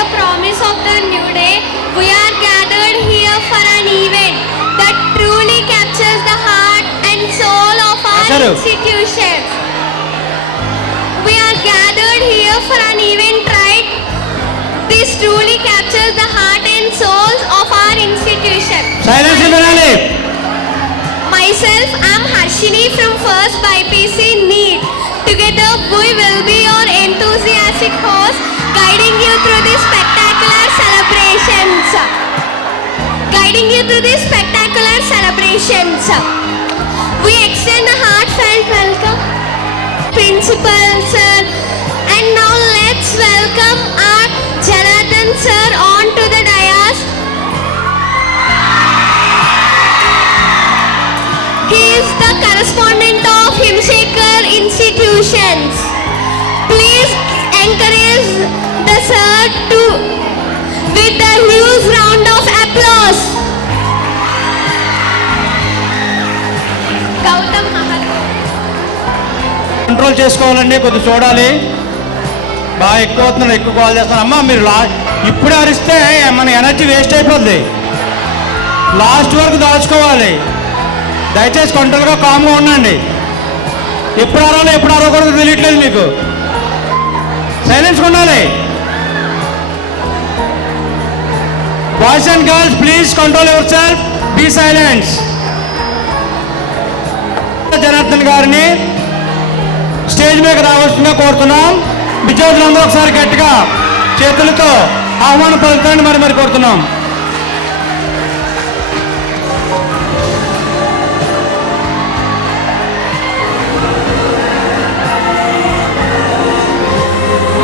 the promise of the new day, we are gathered here for an event that truly captures the heart and soul of our institution. We are gathered here for an event, right? This truly captures the heart and souls of our institution. Silence in the Myself, I am Harshini from First BPC NEET. Together, we will be your enthusiastic hosts, guiding you through these spectacular celebrations. We extend a heartfelt welcome, Principal Sir, and now let's welcome our Janardhan Sir onto the dais. He is the correspondent of Himshekar Institutions. Please encourage the sir with a huge round of applause. Gautam Mahal. Control చేసుకోవాలండి, కొద్దిగా చూడాలి. బాగా ఎక్కువ అవుతున్నారు, ఎక్కువ call చేస్తున్నారు. అమ్మ మీరు ఇప్పుడే అరిస్తే మన ఎనర్జీ వేస్ట్ అయిపోద్ది. లాస్ట్ వరకు దాచుకోవాలి. దయచేసి కంట్రోల్గా కామ్గా ఉండండి. ఎప్పుడు అరవాలో ఎప్పుడు అరవకూడదు తెలియట్లేదు మీకు. సైలెన్స్గా ఉండాలి. Boys and girls please control your self, be silence. Janardhan గారిని స్టేజ్ మీద రావాల్సిందిగా కోరుతున్నాం. విద్యార్థులందరూ ఒకసారి గట్టిగా చేతులతో ఆహ్వాన పలుకుతాన్ని మరి కోరుతున్నాం.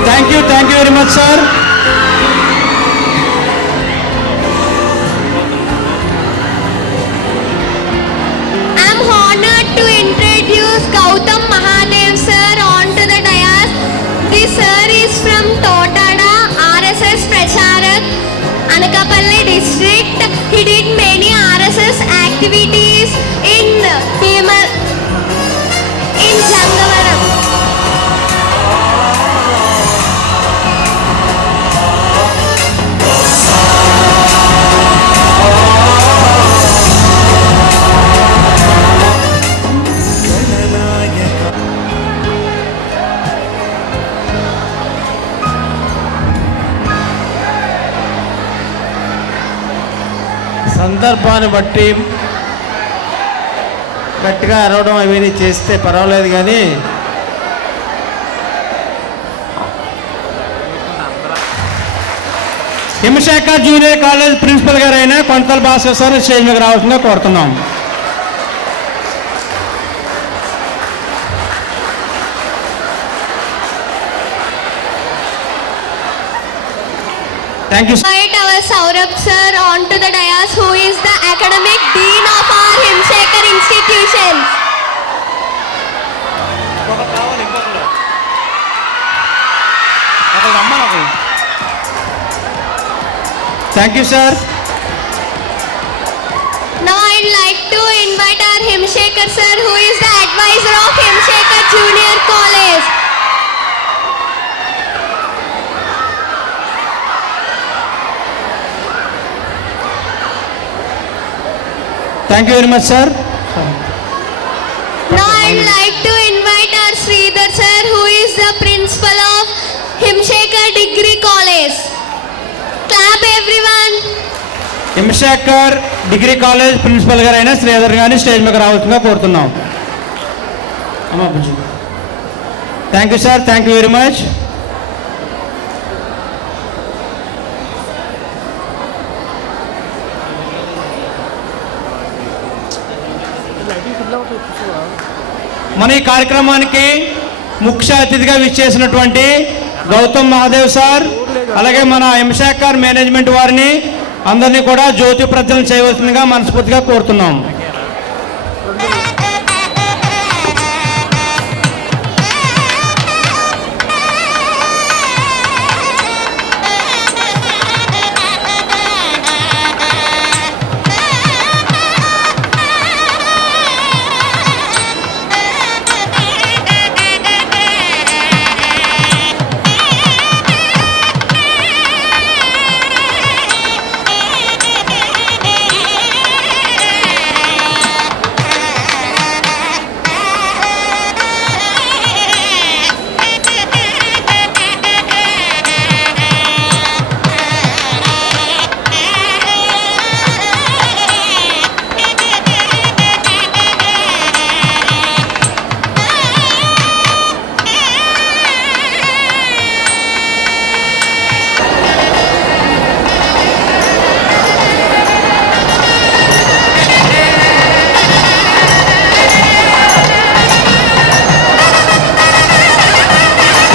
Thank you very much sir. I'm honored to introduce Gautam Mahadev sir onto the dais. This sir is from Totada, RSS Pracharak, Anakapalli district. He did many RSS activities in Jangavaram. సందర్భాన్ని బట్టి గట్టిగా అరవడం అవన్నీ చేస్తే పర్వాలేదు, కానీ Himasekhar junior college principal గారు అయినా కొంతల భాస్కర్ సార్ స్టేజ్ మీద రావాల్సిందిగా కోరుతున్నాం. Thank you. Invite our Saurabh sir onto the dais, who is the academic dean of our Himshekar institutions. Thank you, sir. Now I'd like to invite our Himshekar sir, who is the advisor of Himshekar Junior College. Thank you very much, sir. Now I'd like to invite our Sridhar sir, who is the principal of Himshekar Degree College. Clap everyone. Himasekhar degree college principal గారు అయినా శ్రీధర్ గారిని stage మీద రావాల్సిందిగా కోరుతున్నాం. Thank you sir, thank you very much. మన ఈ కార్యక్రమానికి ముఖ్య అతిథిగా విచ్చేసినటువంటి గౌతమ్ మహాదేవ్ సార్, అలాగే మన హిమశేఖర్ మేనేజ్మెంట్ వారిని అందరినీ కూడా జ్యోతి ప్రజ్వలన చేయవలసిందిగా మనస్ఫూర్తిగా కోరుతున్నాం.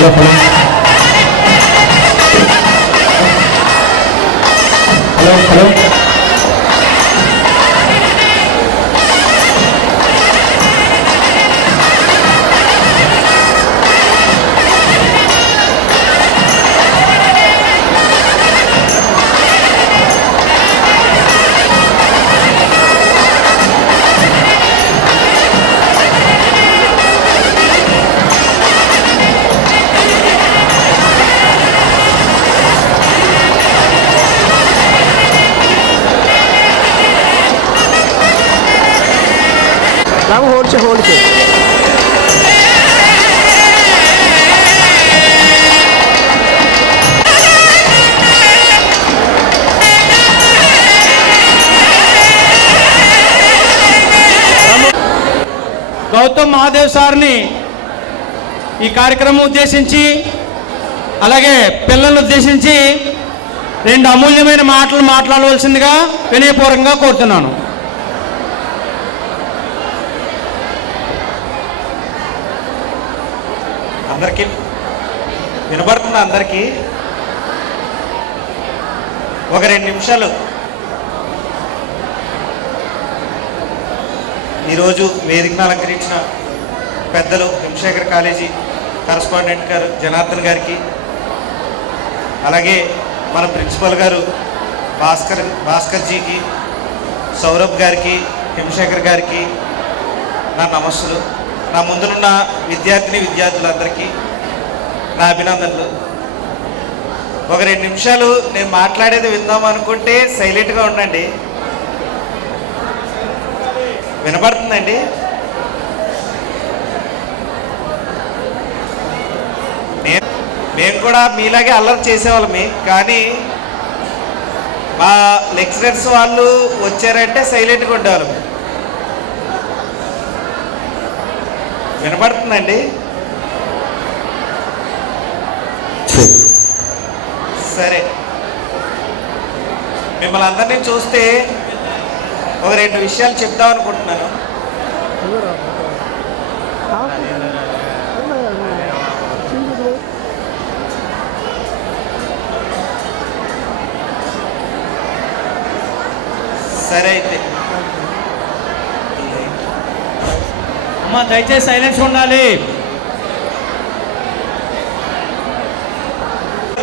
హలో హలో राम होल्ड से గౌతమ్ మహాదేవ్ సార్ని ఈ కార్యక్రమం ఉద్దేశించి అలాగే పిల్లలను ఉద్దేశించి 2 అమూల్యమైన మాటలు మాట్లాడవలసిందిగా వినయపూర్వకంగా కోరుతున్నాను. అందరికీ వినబడుతుంది. అందరికీ ఒక 2 నిమిషాలు ఈరోజు వేదికను అలంకరించిన పెద్దలు హిమశేఖర్ కాలేజీ కరస్పాండెంట్ గారు జనార్దన్ గారికి, అలాగే మన ప్రిన్సిపల్ గారు భాస్కర్జీకి, సౌరభ్ గారికి, హిమశేఖర్ గారికి నా నమస్సులు. నా ముందునున్న విద్యార్థులందరికీ నా అభినందనలు. ఒక 2 నిమిషాలు నేను మాట్లాడేది విందాం అనుకుంటే సైలెంట్గా ఉండండి. వినపడుతుందండి? మేము కూడా మీలాగే అల్లరి చేసేవాళ్ళమే, కానీ మా లెక్చరర్స్ వాళ్ళు వచ్చారంటే సైలెంట్గా ఉండేవాళ్ళం. వినపడుతుందండి? సరే, మిమ్మల్ని అందరినీ చూస్తే ఒక 2 విషయాలు చెప్దాం అనుకుంటున్నాను. సరే అయితే అమ్మ దయచేసి సైలెన్స్ ఉండాలి.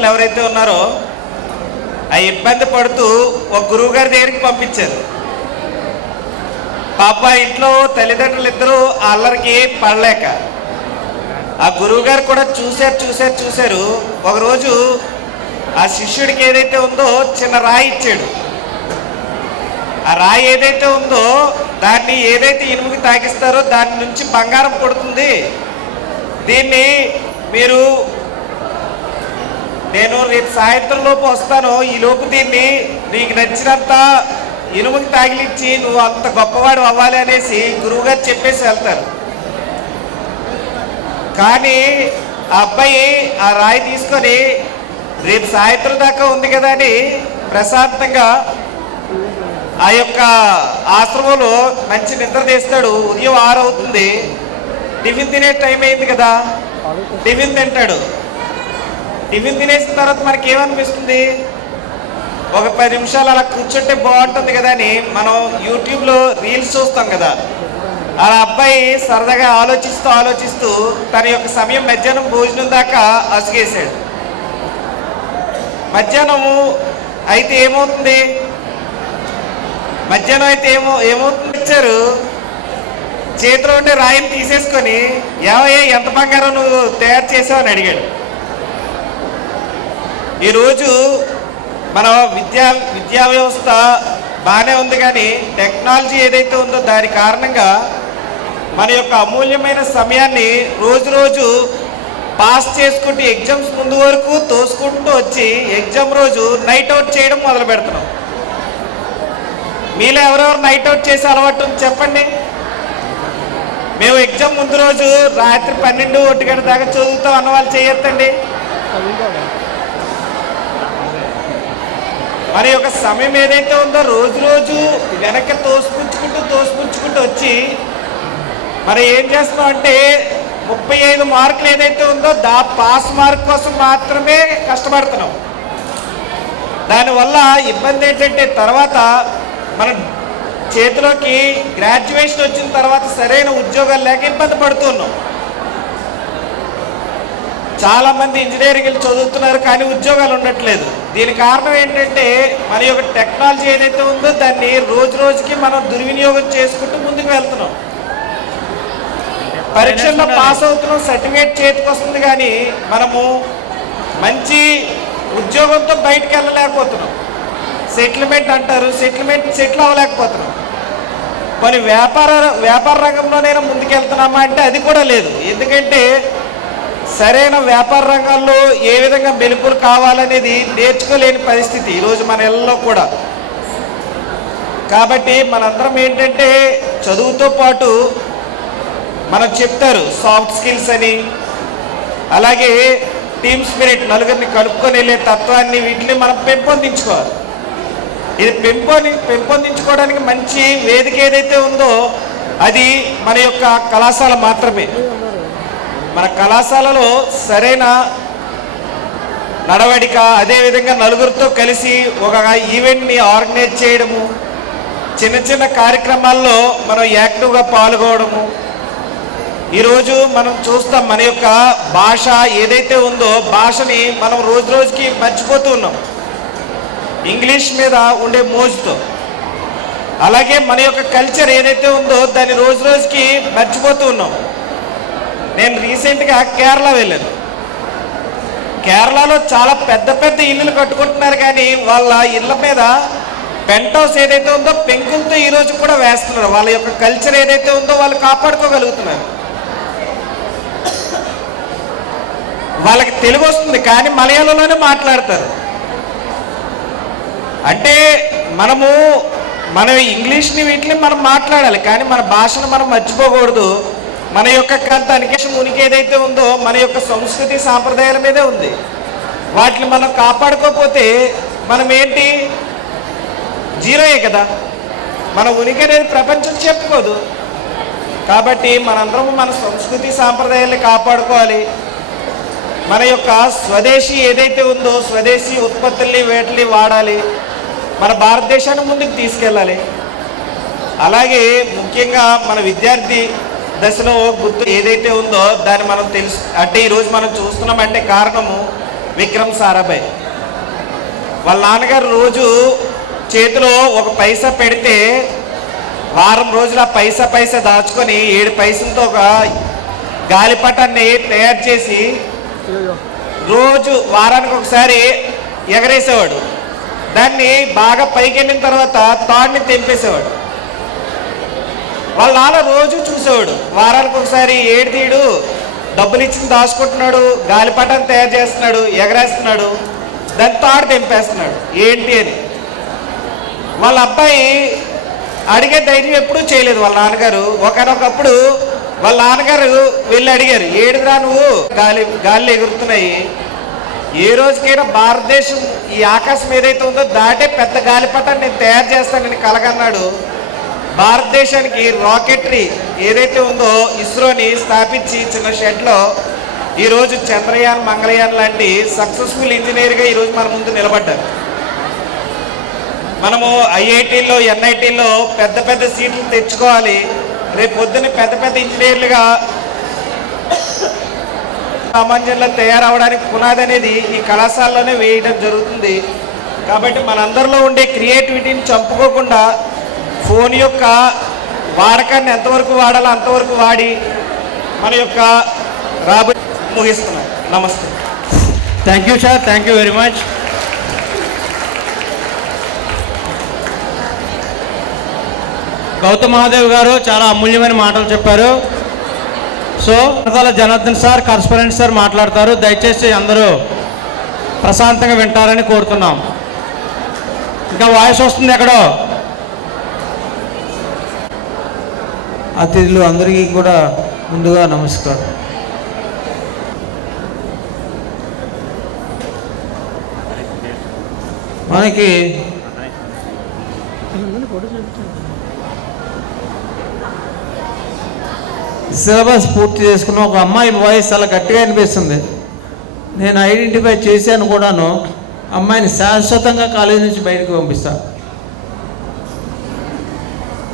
ఎవరైతే ఉన్నారో ఆ ఇబ్బంది పడుతూ ఒక గురువు గారి దగ్గరికి పంపించారు. పాప ఇంట్లో తల్లిదండ్రులు ఇద్దరు అల్లరికి పడలేక ఆ గురువు గారు కూడా చూశారు. ఒకరోజు ఆ శిష్యుడికి ఏదైతే ఉందో చిన్న రాయి ఇచ్చాడు. ఆ రాయి ఏదైతే ఉందో దాన్ని ఏదైతే ఇనుముకి తాకిస్తారో దాని నుంచి బంగారం పడుతుంది. దీన్ని నేను రేపు సాయంత్రం లోపు వస్తాను, ఈ లోపు దీన్ని నీకు నచ్చినంత ఇనుముకి తాగిలిచ్చి నువ్వు అంత గొప్పవాడు అవ్వాలి అనేసి గురువుగారు చెప్పేసి వెళ్తారు. కానీ ఆ అబ్బాయి ఆ రాయి తీసుకొని రేపు సాయంత్రం దాకా ఉంది కదా అని ప్రశాంతంగా ఆ యొక్క ఆశ్రమంలో మంచి నిద్ర తీస్తాడు. ఉదయం 6 అవుతుంది, టిఫిన్ తినే టైం అయింది కదా, టిఫిన్ తింటాడు. టిఫిన్ తినేసిన తర్వాత మనకి ఏమనిపిస్తుంది, ఒక 10 నిమిషాలు అలా కూర్చుంటే బాగుంటుంది కదా అని మనం యూట్యూబ్లో రీల్స్ చూస్తాం కదా. అలా అబ్బాయి సరదాగా ఆలోచిస్తూ తన యొక్క సమయం మధ్యాహ్నం భోజనం దాకా అసుగేశాడు. మధ్యాహ్నం అయితే ఏమవుతుంది, ఇచ్చారు చేతిలో ఉండే రాయిని తీసేసుకొని ఏమయ్యా ఎంత బంగారం నువ్వు తయారు చేసావు అని అడిగాడు. ఈరోజు మన విద్యా వ్యవస్థ బాగానే ఉంది, కానీ టెక్నాలజీ ఏదైతే ఉందో దాని కారణంగా మన యొక్క అమూల్యమైన సమయాన్ని రోజు పాస్ చేసుకుంటూ ఎగ్జామ్స్ ముందు వరకు తోసుకుంటూ వచ్చి ఎగ్జామ్ రోజు నైట్ అవుట్ చేయడం మొదలు పెడుతున్నాం. మీలో ఎవరెవరు నైట్ అవుట్ చేసే అలవాటు ఉంది చెప్పండి. మేము ఎగ్జామ్ ముందు రోజు రాత్రి 12-1 గంట దాకా చదువుతాం అన్న వాళ్ళు చేయొద్దండి. మరి యొక్క సమయం ఏదైతే ఉందో రోజు వెనక్కి తోసుపుచ్చుకుంటూ వచ్చి మరి ఏం చేస్తున్నాం అంటే 35 మార్కులు ఏదైతే ఉందో పాస్ మార్క్ కోసం మాత్రమే కష్టపడుతున్నాం. దానివల్ల ఇబ్బంది ఏంటంటే తర్వాత మన చేతిలోకి గ్రాడ్యుయేషన్ వచ్చిన తర్వాత సరైన ఉద్యోగాలు లేక ఇబ్బంది పడుతున్నాం. చాలామంది ఇంజనీరింగ్లు చదువుతున్నారు కానీ ఉద్యోగాలు ఉండట్లేదు. దీనికి కారణం ఏంటంటే మన యొక్క టెక్నాలజీ ఏదైతే ఉందో దాన్ని రోజు రోజుకి మనం దుర్వినియోగం చేసుకుంటూ ముందుకు వెళ్తున్నాం. పరీక్షల్లో పాస్ అవుతున్నాం, సర్టిఫికేట్ చేతికి వస్తుంది కానీ మనము మంచి ఉద్యోగంతో బయటకు వెళ్ళలేకపోతున్నాం. సెటిల్మెంట్ అంటారు, సెటిల్ అవ్వలేకపోతున్నాం. కొన్ని వ్యాపార రంగంలోనైనా ముందుకెళ్తున్నామా అంటే అది కూడా లేదు. ఎందుకంటే సరైన వ్యాపార రంగంలో ఏ విధంగా మెలుపులు కావాలనేది నేర్చుకోలేని పరిస్థితి ఈరోజు మన ఇళ్ళలో కూడా. కాబట్టి మనందరం ఏంటంటే చదువుతో పాటు మనం చెప్తారు సాఫ్ట్ స్కిల్స్ అని, అలాగే టీమ్ స్పిరిట్, నలుగురిని కలుపుకొని వెళ్ళే తత్వాన్ని, వీటిని మనం పెంపొందించుకోవాలి. ఇది పెంపొందించుకోవడానికి మంచి వేదిక ఏదైతే ఉందో అది మన యొక్క కళాశాల మాత్రమే. మన కళాశాలలో సరైన నడవడిక, అదేవిధంగా నలుగురితో కలిసి ఒక ఈవెంట్ని ఆర్గనైజ్ చేయడము, చిన్న చిన్న కార్యక్రమాల్లో మనం యాక్టివ్గా పాల్గొనడము. ఈరోజు మనం చూస్తాం మన యొక్క భాష ఏదైతే ఉందో భాషని మనం రోజు రోజుకి మర్చిపోతూ ఉన్నాం ఇంగ్లీష్ మీద ఉండే మోజుతో. అలాగే మన యొక్క కల్చర్ ఏదైతే ఉందో దాన్ని రోజు రోజుకి మర్చిపోతూ ఉన్నాం. నేను రీసెంట్గా కేరళ వెళ్ళాను. కేరళలో చాలా పెద్ద పెద్ద ఇల్లులు కట్టుకుంటున్నారు కానీ వాళ్ళ ఇళ్ళ మీద పెంట్ హౌస్ ఏదైతే ఉందో పెంకులతో ఈరోజు కూడా వేస్తున్నారు. వాళ్ళ యొక్క కల్చర్ ఏదైతే ఉందో వాళ్ళు కాపాడుకోగలుగుతున్నారు. వాళ్ళకి తెలుగు వస్తుంది కానీ మలయాళంలోనే మాట్లాడతారు. అంటే మన ఇంగ్లీష్ని వీటిని మనం మాట్లాడాలి కానీ మన భాషను మనం మర్చిపోకూడదు. మన యొక్క ప్రాంతానికి ఉనికి ఏదైతే ఉందో మన యొక్క సంస్కృతి సాంప్రదాయాల మీదే ఉంది. వాటిని మనం కాపాడుకోకపోతే మనం ఏంటి, జీరోయే కదా. మన ఉనికి అనేది ప్రపంచం చెప్పుకోదు. కాబట్టి మనందరం మన సంస్కృతి సాంప్రదాయాల్ని కాపాడుకోవాలి. మన యొక్క స్వదేశీ ఏదైతే ఉందో స్వదేశీ ఉత్పత్తుల్ని వేటిని వాడాలి. మన భారతదేశాన్ని ముందుకు తీసుకెళ్ళాలి. అలాగే ముఖ్యంగా మన విద్యార్థి దశలో గుర్తు ఏదైతే ఉందో దాన్ని మనం అంటే ఈరోజు మనం చూస్తున్నామంటే కారణము విక్రమ్ సారాభాయ్. వాళ్ళ నాన్నగారు రోజు చేతిలో ఒక పైసా పెడితే వారం రోజులు ఆ పైసా దాచుకొని 7 పైసలతో ఒక గాలిపటాన్ని తయారు చేసి రోజు వారానికి ఒకసారి ఎగరేసేవాడు. దాన్ని బాగా పైకి వెళ్ళిన తర్వాత తాడుని తెంపేసేవాడు. వాళ్ళ నాన్న రోజు చూసేవాడు. వారానికి ఒకసారి ఏడు తీడు డబ్బులు ఇచ్చి దాచుకుంటున్నాడు, గాలిపటాన్ని తయారు చేస్తున్నాడు, ఎగరేస్తున్నాడు, దాన్ని తాడు తెంపేస్తున్నాడు ఏంటి అని. వాళ్ళ అబ్బాయి అడిగే ధైర్యం ఎప్పుడూ చేయలేదు వాళ్ళ నాన్నగారు. ఒకనొకప్పుడు వాళ్ళ నాన్నగారు వెళ్ళి అడిగారు, ఏడురా నువ్వు గాలిలో ఎగురుతున్నాయి, ఏ రోజుకైనా భారతదేశం ఈ ఆకాశం ఏదైతే ఉందో దాటే పెద్ద గాలిపటాన్ని నేను తయారు చేస్తానని కలగన్నాడు. భారతదేశానికి రాకెటరీ ఏదైతే ఉందో ఇస్రోని స్థాపించి చిన్న షెడ్లో ఈరోజు చంద్రయాన్, మంగళయాన్ లాంటి సక్సెస్ఫుల్ ఇంజనీర్గా ఈరోజు మన ముందు నిలబడ్డారు. మనము ఐఐటీల్లో, ఎన్ఐటీల్లో పెద్ద పెద్ద సీట్లు తెచ్చుకోవాలి. రేపు పొద్దున్న పెద్ద పెద్ద ఇంజనీర్లుగా సామాన్యంలో తయారవడానికి పునాది అనేది ఈ కళాశాలలోనే వేయడం జరుగుతుంది. కాబట్టి మనందరిలో ఉండే క్రియేటివిటీని చంపుకోకుండా ఫోన్ యొక్క వాడకాన్ని ఎంతవరకు వాడాలో అంతవరకు వాడి మన యొక్క రాబోయే ముగిస్తున్నాం. నమస్తే. Thank you sir, thank you very much. Gautam Mahadev గారు చాలా అమూల్యమైన మాటలు చెప్పారు. So Janardhan sir, correspondent sir మాట్లాడతారు. దయచేసి అందరూ ప్రశాంతంగా వింటారని కోరుతున్నాం. ఇంకా వాయిస్ వస్తుంది ఎక్కడో. అతిథులు అందరికీ కూడా ముందుగా నమస్కారం. మనకి సిలబస్ పూర్తి చేసుకున్న ఒక అమ్మాయి వాయిస్ చాలా గట్టిగా అనిపిస్తుంది. నేను ఐడెంటిఫై చేశాను కూడాను. అమ్మాయిని శాశ్వతంగా కాలేజీ నుంచి బయటకు పంపిస్తా.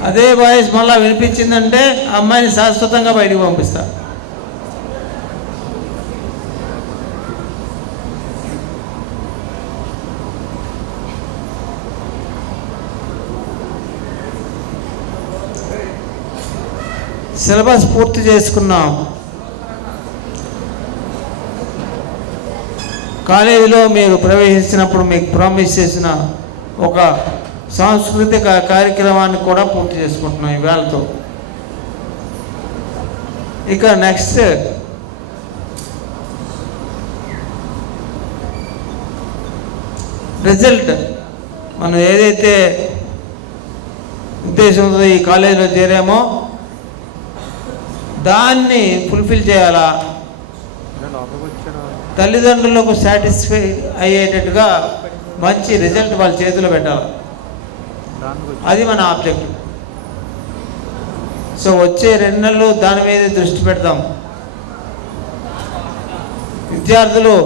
అదే వాయిస్ మళ్ళీ వినిపించిందంటే అమ్మాయిని శాశ్వతంగా బయటకు పంపిస్తా. సిలబస్ పూర్తి చేసుకున్నాం. కాలేజీలో మీరు ప్రవేశించినప్పుడు మీకు ప్రామిస్ చేసిన ఒక సాంస్కృతిక కార్యక్రమాన్ని కూడా పూర్తి చేసుకుంటున్నాం ఈవేళతో. ఇక నెక్స్ట్ రిజల్ట్. మనం ఏదైతే ఉద్దేశంతో ఈ కాలేజీలో చేరామో దాన్ని ఫుల్ఫిల్ చేయాలా, తల్లిదండ్రులకు సాటిస్ఫై అయ్యేటట్టుగా మంచి రిజల్ట్ వాళ్ళ చేతిలో పెట్టాలి. అది మన ఆబ్జెక్టివ్. సో వచ్చే 2 నెలలు దాని మీద దృష్టి పెడతాం. విద్యార్థులు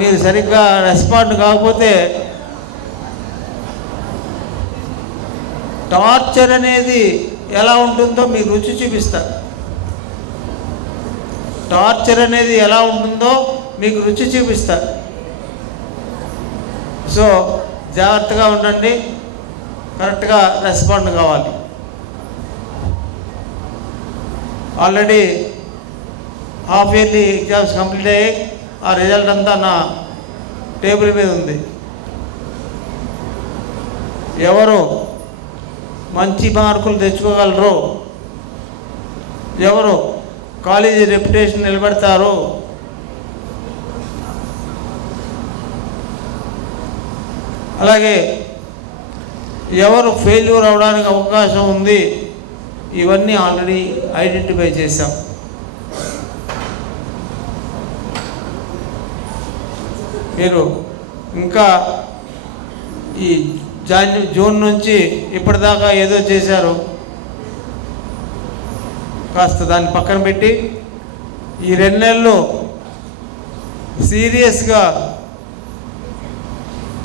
మీరు సరిగ్గా రెస్పాండ్ కాకపోతే టార్చర్ అనేది ఎలా ఉంటుందో మీకు రుచి చూపిస్తారు. టార్చర్ అనేది ఎలా ఉంటుందో మీకు రుచి చూపిస్తారు. సో జాగ్రత్తగా ఉండండి, కరెక్ట్గా రెస్పాండ్ కావాలి. Already half yearly exams complete అయ్యాయి. ఆ రిజల్ట్ అంతా నా టేబుల్ మీద ఉంది. ఎవరు మంచి మార్కులు తెచ్చుకోగలరు, ఎవరు కాలేజీ రెప్యుటేషన్ నిలబెడతారు, అలాగే ఎవరు ఫెయిల్యూర్ అవడానికి అవకాశం ఉంది, ఇవన్నీ ఆల్రెడీ ఐడెంటిఫై చేశాం. మీరు ఇంకా ఈ జూన్ నుంచి ఇప్పటిదాకా ఏదో చేశారు, కాస్త దాన్ని పక్కన పెట్టి ఈ 2 నెలలు సీరియస్గా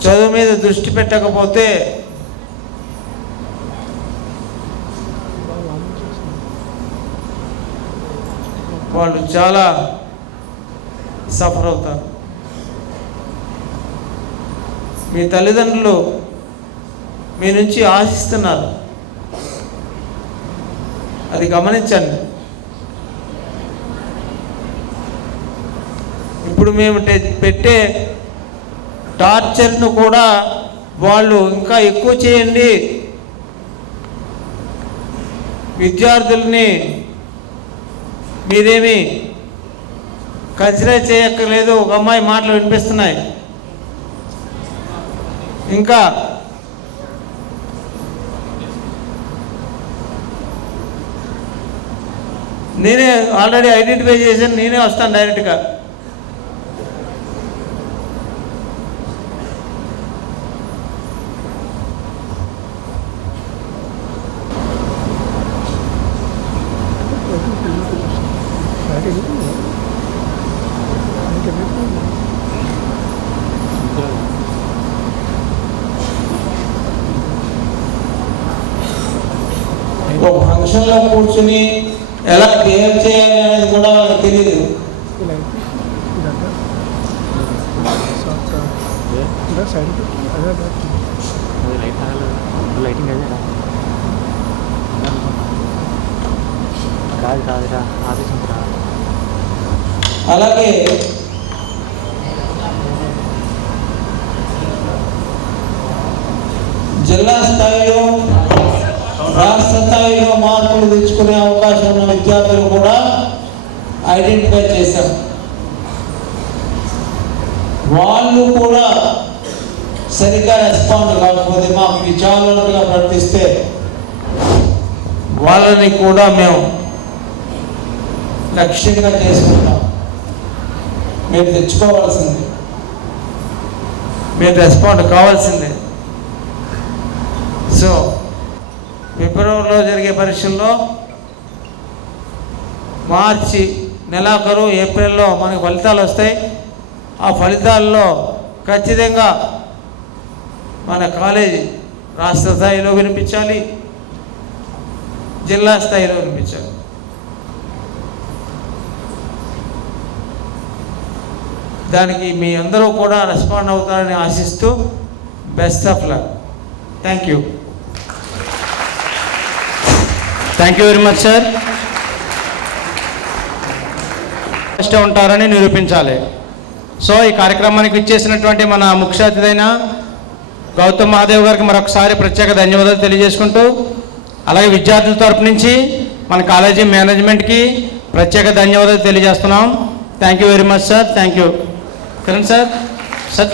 చదువు మీద దృష్టి పెట్టకపోతే వాళ్ళు చాలా సఫర్ అవుతారు. మీ తల్లిదండ్రులు మీ నుంచి ఆశిస్తున్నారు, అది గమనించండి. ఇప్పుడు మేము పెట్టే టార్చర్ను కూడా వాళ్ళు ఇంకా ఎక్కువ చేయండి, విద్యార్థుల్ని మీరేమి కన్సిడర్ చేయక్కర్లేదు. ఒక అమ్మాయి మాటలు వినిపిస్తున్నాయి. ఇంకా నేనే ఆల్రెడీ ఐడెంటిఫై చేశాను, నేనే వస్తాను డైరెక్ట్గా. ఒక ఫంక్షన్లో కూర్చుని ఎలా బిహేవ్ చేయాలి అనేది కూడా వాళ్ళకి తెలియదు. అలాగే జిల్లా స్థాయిలో రాష్ట్ర స్థాయిలో మార్కులు తెచ్చుకునే అవకాశం ఉన్న విద్యార్థులు కూడా ఐడెంటిఫై చేశాం. వాళ్ళు కూడా సరిగ్గా రెస్పాండ్ కాకపోతే, మాకు విచారణగా ప్రవర్తిస్తే వాళ్ళని కూడా మేము లక్ష్యంగా చేసుకుంటాం. మీరు తెచ్చుకోవాల్సింది, మీరు రెస్పాండ్ కావాల్సిందే. సో ఫిబ్రవరిలో జరిగే పరీక్షల్లో మార్చి నెలాఖరు ఏప్రిల్లో మనకు ఫలితాలు వస్తాయి. ఆ ఫలితాల్లో ఖచ్చితంగా మన కాలేజీ రాష్ట్ర స్థాయిలో వినిపించాలి, జిల్లా స్థాయిలో వినిపించాలి. దానికి మీ అందరూ కూడా రెస్పాండ్ అవుతారని ఆశిస్తూ best of luck. Thank you. Thank you very much sir. ఉంటారని నిరూపించాలి. సో ఈ కార్యక్రమానికి ఇచ్చేసినటువంటి మన ముఖ్య అతిథైన గౌతమ్ మహాదేవ్ గారికి మరొకసారి ప్రత్యేక ధన్యవాదాలు తెలియజేసుకుంటూ, అలాగే విద్యార్థుల తరపు నుంచి మన కాలేజీ మేనేజ్మెంట్కి ప్రత్యేక ధన్యవాదాలు తెలియజేస్తున్నాం. Thank you very much sir. Thank you. Kiran sir. Sir